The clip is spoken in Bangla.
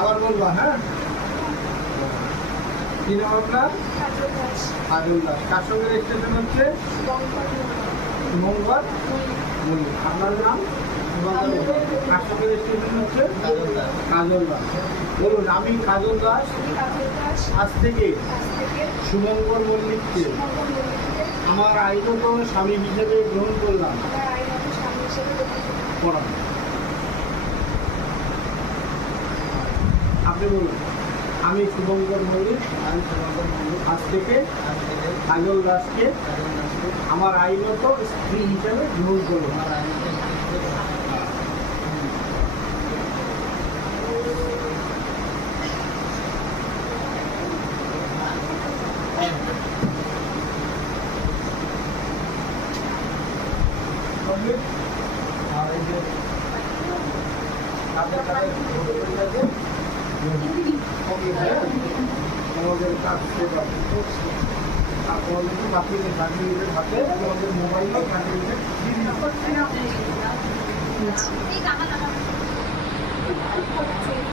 আবার বলবা, হ্যাঁ? কি নাম আপনার? কাজল দাস। কার সঙ্গে রেজিস্ট্রেশন হচ্ছে? মঙ্গল মল্লিক। আপনার নাম? কার সঙ্গে রেজিস্ট্রেশন হচ্ছে? কাজল দাস। বলুন, আমি কাজল দাস আজ থেকে শুভঙ্কর মল্লিককে আমার আইনত স্বামী হিসেবে গ্রহণ করলাম। পড়ান। আপনি বলুন, আমি শুভঙ্কর মল্লিক আজ থেকে কাজল দাসকে আমার আইনত স্ত্রী হিসেবে গ্রহণ করলাম। আর এই যে আমাদের কাজ সেবা আপনাদের বাকিদের সার্টিফিকেট হাতে আমাদের মোবাইলে সার্টিফিকেট দিয়ে দিন।